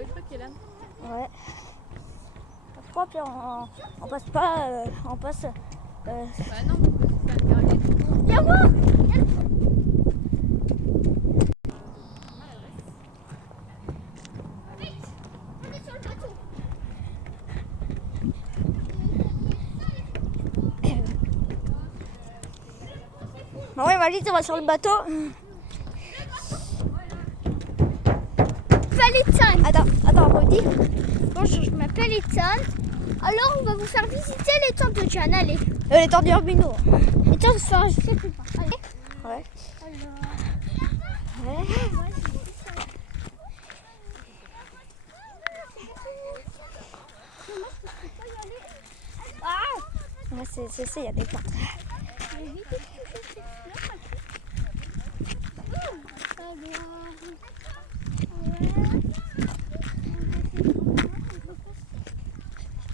le truc, Hélène. Ouais. Pourquoi puis on passe pas, on passe... Bah non, parce que c'est un carré. Viens voir. Bon, ouais, vas-y, on va sur le bateau. Ethan. Attends, redis. Bonjour, je m'appelle Ethan. Alors, on va vous faire visiter les tentes de Jeanne. Allez. Les temps du Urbino. Les tentes, enfin, je sais plus pas. Allez. Ouais. Alors. Ouais. Ouais, c'est ça, il y a des tentes.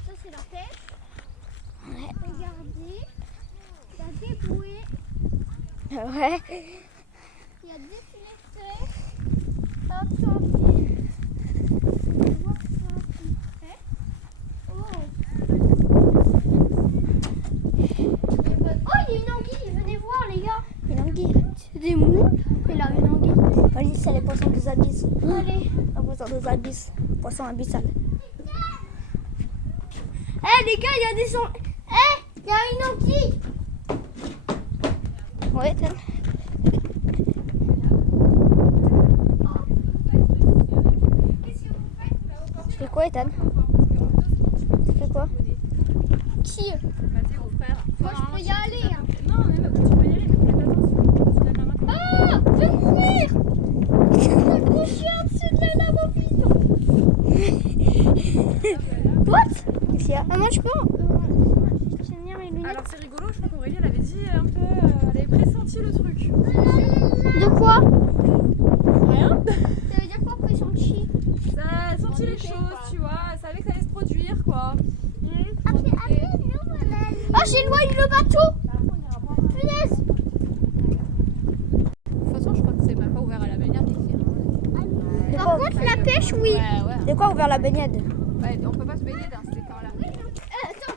Ça, c'est la pêche. Ouais. Regardez. Il y a des bouées. Ouais. Il y a des fenêtres. Attendez. Je vais voir ça comme fait. Oh, il y a une anguille. Venez voir, les gars. Une anguille. C'est des moules. Et là, une anguille. Vas-y, c'est les poissons des abysses. Allez. Les poissons des abysses. Poissons abyssales. Les gars, il y a des sons. Il y a une anguille. Ouais, t'as. Tu fais quoi, Ethan? Tu fais quoi? Qui? Vas-y, mon frère. Moi, je peux y aller. Hein. Non, mais tu peux y aller, mais fais attention. Ah, je vais mourir. Je vais coucher en dessous de la lave au vide. What? Qu'est-ce qu'il y a? Maman, je peux tenir mes lunettes. Alors, c'est rigolo, je crois qu'Aurélie, elle avait dit un peu. Elle avait pressenti le truc. De quoi? Rien. Ça veut dire quoi, pressenti? Ça a senti les choses, tu vois. Elle savait que ça allait se produire, quoi. Ah, j'éloigne le bateau. Punaise. De toute façon, je crois que c'est même pas ouvert à la baignade ici. Hein. Par contre, la pêche, oui. Ouais. C'est quoi ouvert la baignade? Ouais, on peut pas se baigner dans ces temps-là. Attends.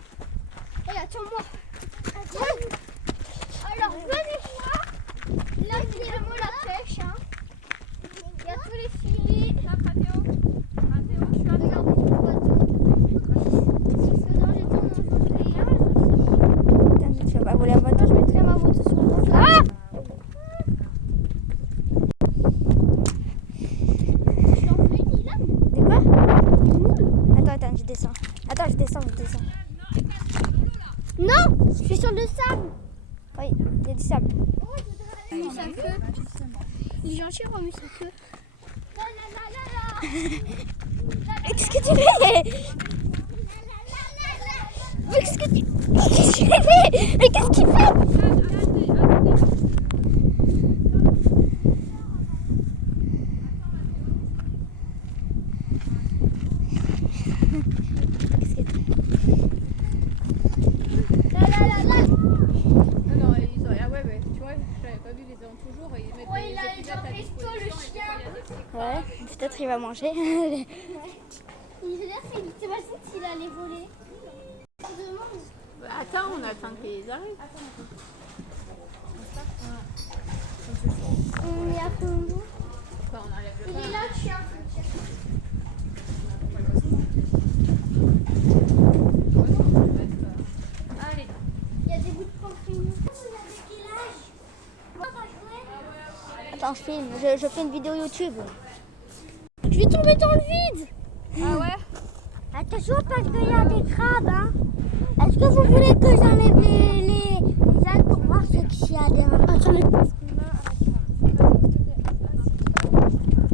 Attends-moi. Alors, venez voir. Là, c'est vraiment la pêche. Hein. Il y a tous les filets. Là, Mathéo, je suis à Regarde, le bateau. C'est dans les temps d'océan. Putain, tu vas pas voler un bateau. Je mettrai ma moto sur le bateau. Ah! Je suis en une île. C'est quoi? Attends, je descends. Je descends. Non, je suis sur le sable. Oui, il y a du sable. Il sa queue. Il est gentil, remue sa queue. Mais qu'est-ce que tu fais? Mais qu'est-ce que tu fais? Mais qu'est-ce que tu fais? Non, ils ont. Ah ouais, mais tu vois, je l'avais pas vu, ils ont toujours. Ils mettent Ouais, des il a épisodes à resto, le disposition, chien. et des fois, Ouais, peut-être il va manger. Il veut dire qu'il t'imagines s'il allait voler. On demande. Attends, on attend qu'ils arrivent. On est à combien? Bah, on enlève le Il est là, le chien. Allez. Il y a des bouts de pamplemousse. Vous avez quel âge? Moi, on va jouer. Attends, je filme. Je fais une vidéo YouTube. Je vais tomber dans le vide. Ah ouais? Attention parce qu'il y a des crabes. Hein. Est-ce que vous voulez que j'enlève les algues pour voir ce qu'il y a derrière?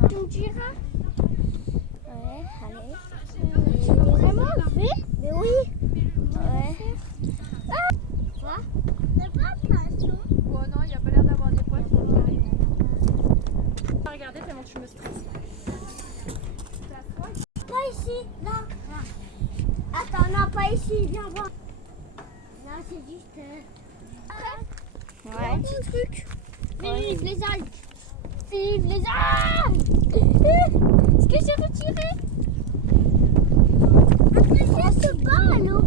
Tu me diras? Ouais, allez. Vraiment, oui? Mais oui. Ouais. Quoi? C'est pas de poisson. Bon, non, il n'y a pas l'air d'avoir des poissons. Regardez tellement tu me stresses. Pas ici, là. Attends, non, pas ici, viens voir. Non, c'est juste... Ouais. petit truc. Vive les algues. Vive les algues. Est-ce que j'ai retiré? C'est pas à l'eau.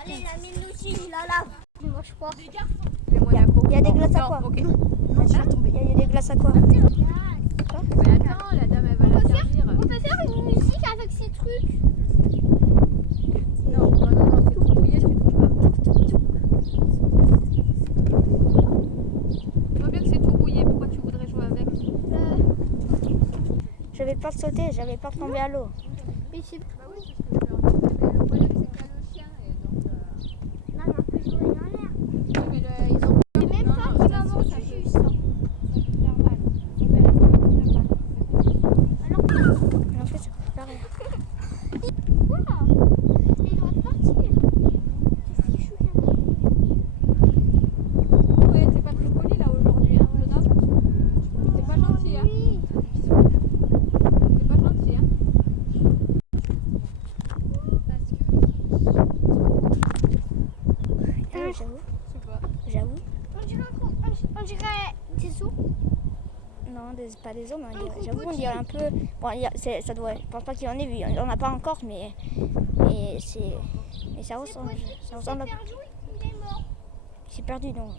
Allez, la mine aussi, je la lave. Moi, je crois. Il y a des glaces à quoi? Ok. Il y a des glaces à quoi? Mais attends, la dame elle va la servir. On peut faire une musique avec ces trucs. Non, non, c'est tout mouillé, tu touches pas. Tu vois bien que c'est tout rouillé, pourquoi tu voudrais jouer avec? J'avais peur de sauter, j'avais peur de tomber à l'eau. Mais c'est Bah oui, c'est ce que je veux. Mais le problème c'est qu'il y a le chien et donc. Là, on peut jouer dans l'air. Oui, mais ils ont. même Non, pas non, qui ça, m'a mordu ça peut- juste. Ça peut faire mal. Faut faire mal. Et ensuite, pareil. Quoi? Il doit partir. Qu'est-ce qu'il chou Ouais, t'es pas très poli là aujourd'hui, hein, Jonah. T'es pas gentil, hein. Oui. T'es pas gentil, hein. J'avoue. Je sais pas. J'avoue. On dirait des os. Non, pas des os, mais j'avoue, on dirait un peu. Bon, ça doit. Je pense pas qu'il en ait vu. Il en a pas encore, mais c'est. Mais ça ressemble. Ça ressemble à. Perdu, il est mort. C'est perdu, donc.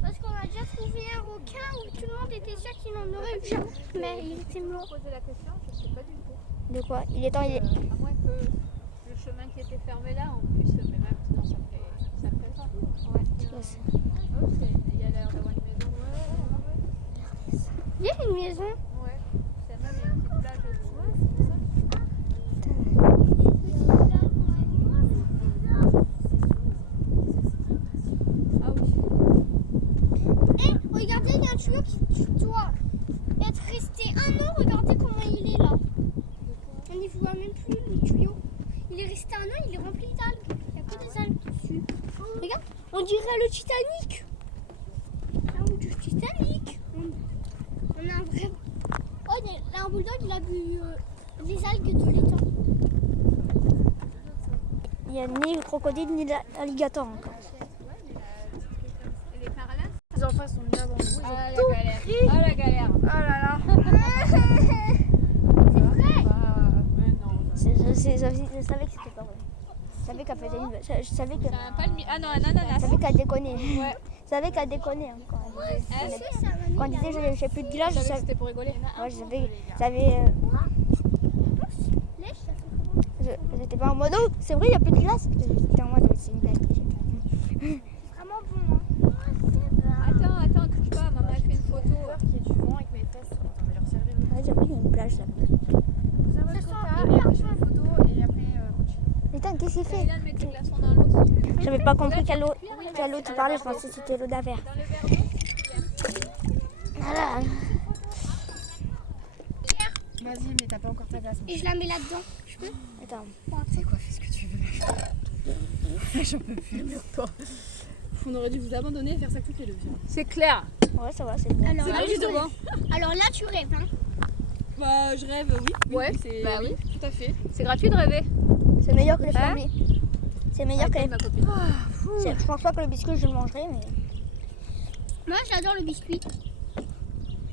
Parce qu'on a déjà trouvé un requin où tout le monde était sûr qu'il en aurait eu un. Mais il était mort. Poser la question, je sais pas du tout. De quoi? Il est temps, il est. À moins que le chemin qui était fermé là, en plus, mais même sinon ça fait ça. Ouais. Oh, il y a l'air d'avoir une maison. Il y a une maison. Ouais. C'est même une petite plage aussi. Ah oui. Et regardez, il y a un tuyau qui doit être resté un an. Regardez comment il est là. On n'y voit même plus le tuyau. Il est resté un an, il est rempli d'algues. Il n'y a que des algues dessus. Regarde, on dirait le Titanic. Ah, ou du Titanic. On a un vrai. Oh, il y a un bulldog, il a bu les algues de l'étang. Il n'y a ni le crocodile ni l'alligator encore. Et les parallèles? Les enfants sont venus avant nous. Ah la galère. Ah la galère. Oh là là. C'est vrai. Je savais que c'était pas vrai. Je savais qu'elle faisait une. Je savais que. C'est un palmier. Ah non, un ananas. Je savais qu'elle déconnait. Ouais. Je savais qu'elle déconnait. Hein, Hein? quand elle disait j'ai plus de glace, Je je savais que savais. c'était pour rigoler. Ouais, j'avais. J'étais pas en mode oh, c'est vrai, il n'y a plus de glace. J'étais en mode c'est une blague. Vraiment bon. Attends, touche pas, maman elle fait une photo. Qui est du vent avec mes fesses. Attends, on va leur servir le. Ouais, j'avoue, il y a une plage là. Ça va, et après je fais une photo et après continue. Putain, qu'est-ce qu'il fait? Là, de mettre des glaçons dans l'eau. s'il te plaît. J'avais pas compris quelle eau tu parlais, je pensais que c'était l'eau d'Aver. Dans le verre d'eau. Voilà. Vas-y, mais t'as pas encore ta glace. Et je la mets là-dedans. Je peux? Attends. Tu sais quoi, fais ce que tu veux. J'en peux plus. On aurait dû vous abandonner et faire ça toutes les deux. C'est clair. Ouais, ça va, c'est bien. Alors, C'est là, plus tu devant. rêves. Alors là, tu rêves. Hein. Bah, je rêve, oui. Ouais, c'est bah oui. tout à fait. C'est gratuit de rêver. C'est meilleur que les Hein flambiers. C'est meilleur que les. Ma copine. Je pense pas que le biscuit je le mangerai, mais. Moi, j'adore le biscuit.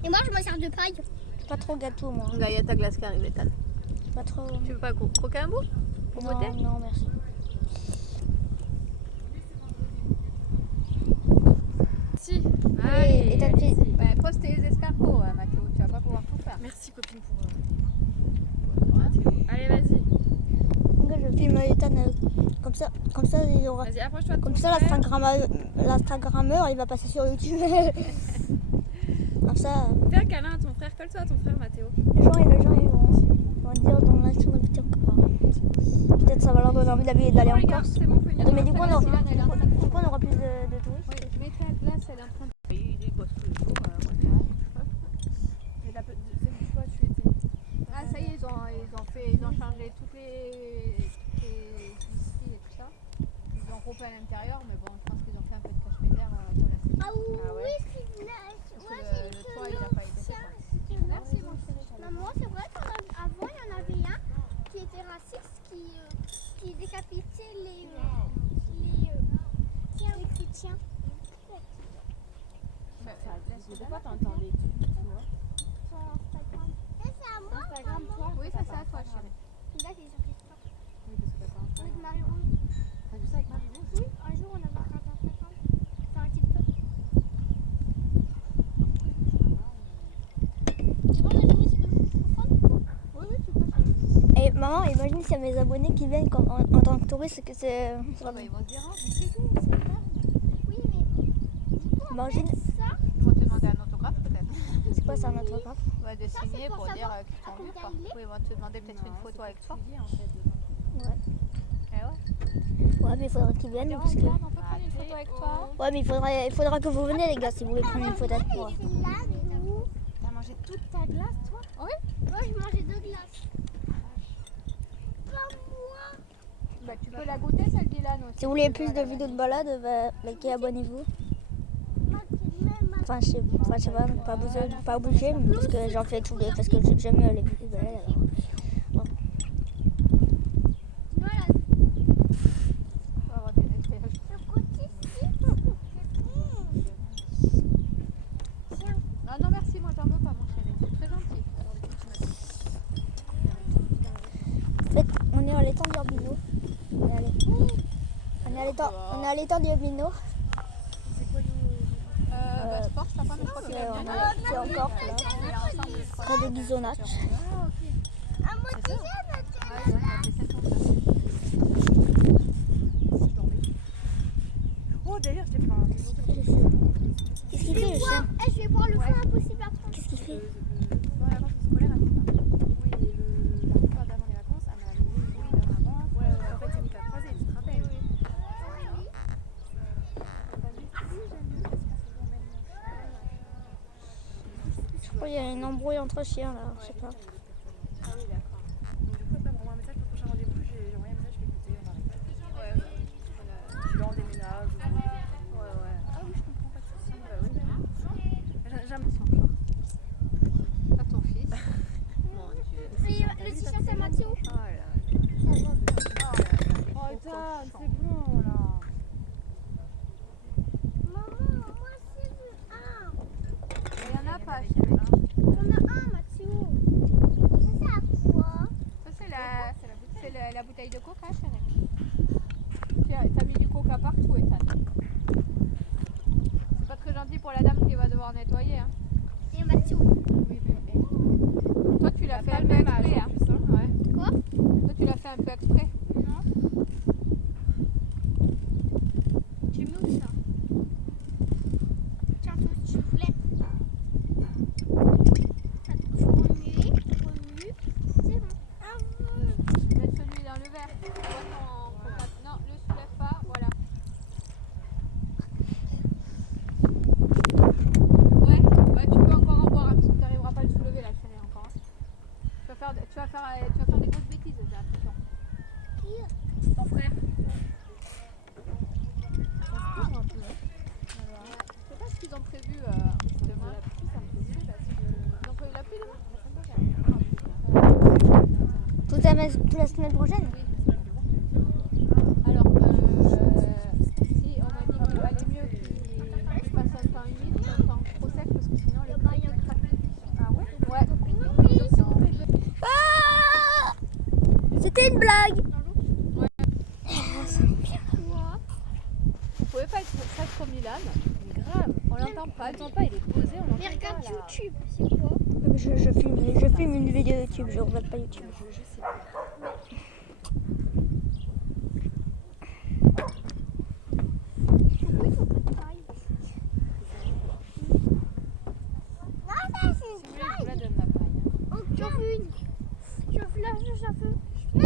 Et moi, je me sers de paille. Pas trop gâteau, moi. Il y a ta glace qui arrive, Ethan. Pas trop. Tu veux pas croquer un bout pour Non, goûter? non, merci. Si. Allez, et ta allez-y. petite- Bah, pose tes escargots, Mathéo. Tu vas pas pouvoir tout faire. Merci copine pour. Allez, vas-y. Donc, je filme Ethan comme ça, il aura. Vas-y, approche-toi de Comme ton ça, frère. l'Instagrammeur, il va passer sur YouTube. Comme ça, Fais un câlin à ton frère. Colle-toi à ton frère, Mathéo. les gens ils vont dire dans l'action de petit peut-être ça va leur donner envie d'aller en Corse. C'est bon, faut Mais du coup, on aura plus de touristes. Oui, mais ta glace, elle est en train de. Il bosse tous les jours. Mais la tu vois, tu étais. Ah, ça y est, ils ont changé toutes les ici et tout ça. Ils ont roupé à l'intérieur, mais bon, je pense qu'ils ont fait un peu de cache-misère pour la sécurité. Ah oui, Ah ouais. c'est nice. Parce Ouais, que le toit, il n'a pas été fait. Merci, mon chéri. Maman, c'est vrai qu'avant, il y en avait un qui était raciste, qui décapitait les chrétiens. Bah, ça a glace, Des fois, t'entends des trucs, tu vois. Sur Instagram. Ça, c'est à moi. Maman, imagine s'il y a mes abonnés qui viennent en tant que touristes, que c'est. Ah bah, ils vont se dire, oh, mais c'est beau, c'est énorme. Oui, mais Imagine. ça, Ils vont te demander un autographe peut-être. C'est quoi, c'est un autographe? Ouais, de Ça, c'est signer pour pour dire savoir qu'ils t'ont vu combien quoi. il est. Oui, ils vont te demander peut-être une photo avec toi. Ouais. Eh ouais. Ouais, mais il faudra qu'ils viennent parce que. Regarde, on peut prendre une photo avec toi. Ouais, mais il faudra que vous veniez, les gars, si vous voulez prendre une photo avec moi. c'est là, mais T'as mangé toute ta glace, toi? moi, je mangeais 2 glaces. Pas moi. Bah, tu peux la goûter celle d'Ilan aussi. Si vous voulez plus de vidéos de balade, bah, likez, abonnez-vous. Enfin, je sais pas bouger, mais parce que j'en fais tous les. Parce que j'aime les vidéos de balade alors. Voilà, On va avoir des éclairages. le côté ici. Tiens, Ah non, merci, moi j'en veux pas, mon chéri. C'est très gentil. En fait, on est à l'étang d'Urbino. On est à l'étang d'Urbino. Bah, sport, ça va, mais je crois qu'il va bien. C'est encore là, On est ensemble, je crois. près de Ghisonach. Ah, ok. à moi déjà, Ouais, ouais, ça fait 7 ans, ça. Oh, d'ailleurs, je t'ai fait un. Qu'est-ce qu'il fait le chien? je vais boire le fond impossible à prendre. Qu'est-ce qu'il fait? Pendant les vacances scolaires, elle fait ça. Oui, la fois d'avant les vacances, elle m'a mis une heure avant. En fait, c'est mis à croiser, tu te rappelles? Je crois qu'il y a une embrouille entre chiens là, je sais pas. Ah oui, d'accord. Donc, du coup, après, elle m'envoie un message pour le prochain rendez-vous. J'ai envoyé un message, je vais écouter, on arrête. Je vais en déménage. Ouais. Ah oui, je comprends pas de soucis. Bah oui. J'aime son genre. À ton fils. Mon Dieu. Et le t-shirt à Mathieu. Oh là là. Oh, putain, c'est bon là. Maman, moi c'est du 1. Il y en a pas, chérie. On a un, Mathieu. Ça sert à quoi? Ça, c'est la bouteille de coca, chérie. T'as mis du coca partout, Ethan. C'est pas très gentil pour la dame qui va devoir nettoyer. Hein. Et Mathieu. Oui, mais. Toi, tu l'as fait un peu exprès. Hein. Ouais. Quoi? Toi, tu l'as fait un peu exprès. Non. Tu mets où ça? Tiens, toi, si tu voulais. Faut remuer. C'est bon. Mets celui dans le verre. Tu vois ton coca. Non, le soulève pas. Voilà. Ouais, tu peux encore en boire hein, parce que tu n'arriveras pas à le soulever là, chérie, encore. Hein. Tu vas faire des grosses bêtises, j'ai l'impression. Qui? Ton frère. Je sais pas ce qu'ils ont prévu demain. Ils ont prévu la pluie demain. Toute la semaine prochaine? Alors, si on m'a dit qu'il valait mieux qu'il fasse un temps humide qu'un temps trop sec parce que sinon les feuilles craquent. Ah ouais? Ouais. Ah, c'était une blague! Vous pouvez pas être sage comme Ilan. Mais grave, on l'entend pas. Il est posé, on l'entend Mais pas. regarde là. YouTube, c'est quoi? Je filme une vidéo YouTube, je regarde pas YouTube. Je sais pas. Pourquoi ils font pas de paille? Non, ça c'est Si vous voulez, je vous la donne la paille. Hein. Oh, j'en veux une. Je veux la veux. Ah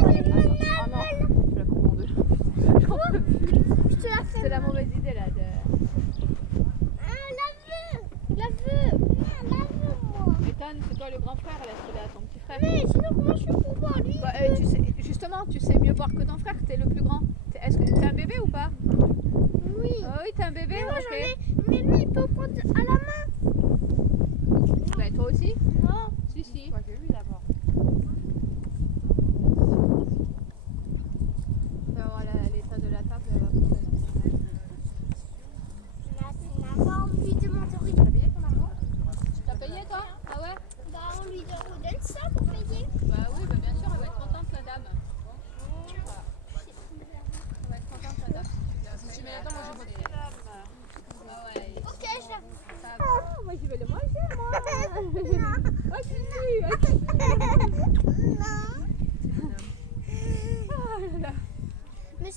non, je la coupe en deux. Je te la fais. C'est la mauvaise idée là. La veux. Moi. Ethan, c'est toi le grand frère, laisse-le à ton petit frère. Mais sinon, comment je fais pour boire lui? Bah, tu sais, justement, tu sais mieux boire que ton frère, t'es le plus grand. Est-ce que t'es un bébé ou pas? Oui. Ah oui, t'es un bébé, Mais moi ok. j'en ai. Mais lui, il peut prendre à la main. Bah, toi aussi? Non. Si. Toi que lui d'abord. Tu vas voir l'état de la table. Elle va prendre Bah, on lui demande de T'as payé ton argent? T'as payé toi? Ah ouais? Bah, on lui donne ça pour payer. Bah oui, bah bien sûr, elle va être contente la dame. Voilà. Elle va être contente la dame. Si tu mets la dame, moi je vote. Ah ouais. Ok, je la Moi je vais le manger moi. Non. Ah si. Non.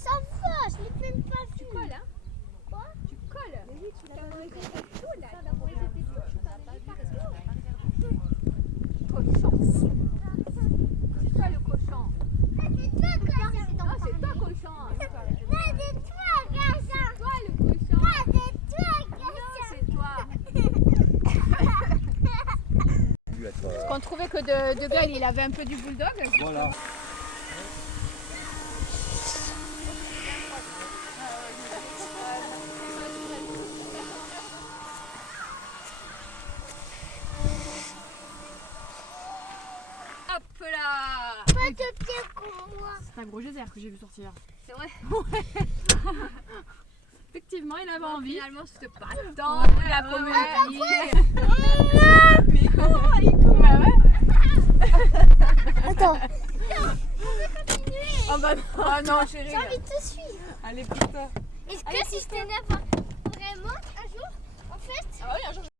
ça va, je l'ai même pas vu. Tu colles, hein? Quoi? Tu colles. Mais oui, tu l'as pas vu. Cochon. C'est toi le cochon. C'est toi, cochon. Non, c'est toi cochon. C'est toi, cochon. C'est toi le cochon. C'est toi, Non, cochon. c'est toi. Parce qu'on trouvait que De Gaulle, il avait un peu du bulldog. Voilà. Hop là. Pas de pied pour moi. C'est un gros geyser que j'ai vu sortir. C'est vrai. Effectivement, il avait envie. Finalement, c'était pas tant la comédie. Mais comment il court? Bah ouais. Attends. Oh bah non. Oh non, chérie. J'ai envie de te suivre. Allez, putain. Est-ce que si je t'énerve vraiment un jour, en fait, Ah oui, un jour,